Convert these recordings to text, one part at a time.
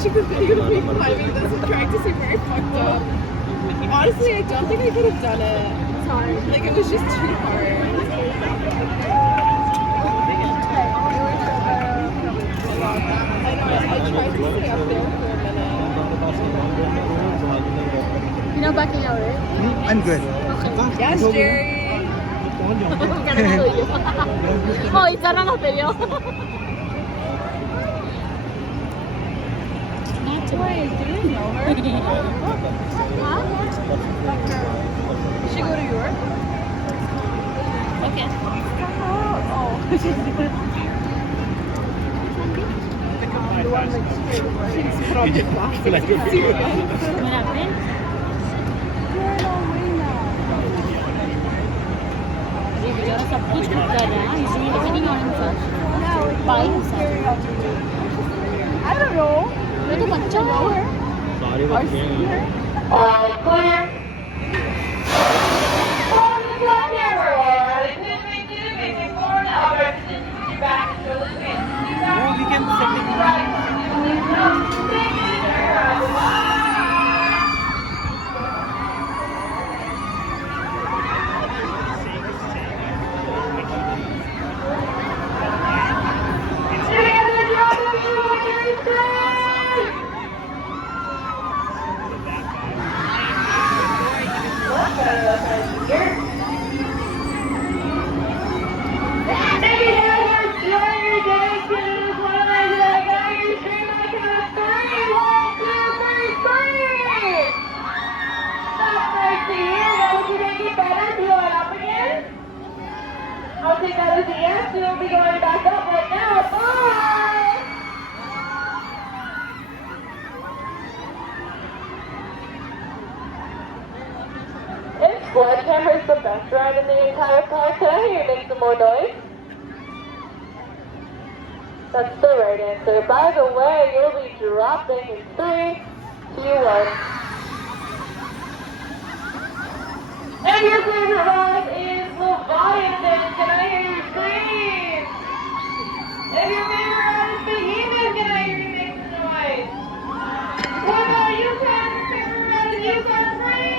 watching the video of me climbing this and trying to see where I fucked up. Honestly, I don't think I could have done it. It's hard. Like, it was just too hard. I know, I tried to stay up there for a minute. You're not backing out, right? I'm good. Yes, Jerry! Oh, 있잖아, 나 때려. Wait, do you know her? Huh? Did she go to York? Okay. Oh. The one like straight away. She's from the plastic. What happened? ये बेचारा सब कुछ खुद कर रहा है ना इसलिए depending on himself by himself I don't know. मैं तो बच्चा हूँ सारे बच्चे हैं All clear. On the clock camera, back to the we can set it I'll take that as a yes. We'll be going back up right now. Bye! If Sledgehammer is the best ride in the entire park, can I hear you make some more noise? That's the right answer. By the way, you'll be dropping in 3, 2, 1. And your favorite ride is Leviathan. Can I hear you scream? If your favorite ride is Behemoth, can I hear you make some noise? What about you, Ken? Your favorite ride is Yukon Free?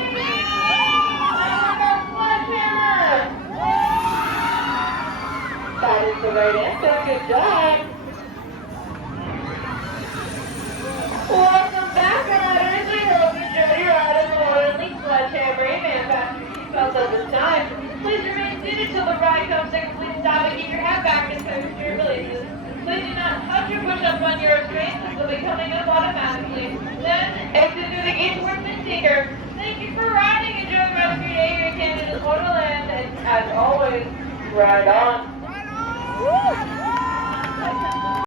What about Sledgehammer? That is the right answer. Good job. Welcome back, riders. We hope you enjoyed your ride on the Wonderland Sledgehammer. Amen. Fasten your seatbelts at this time. Please remain seated till the ride comes to a complete stop and keep your hat back and cover your releases. Please do not touch or push up on your restraints as they'll be coming up automatically. Then, exit through the gate towards the seeker. Thank you for riding. Enjoy the rest of your day here in Canada's Wonderland. And as always, ride on.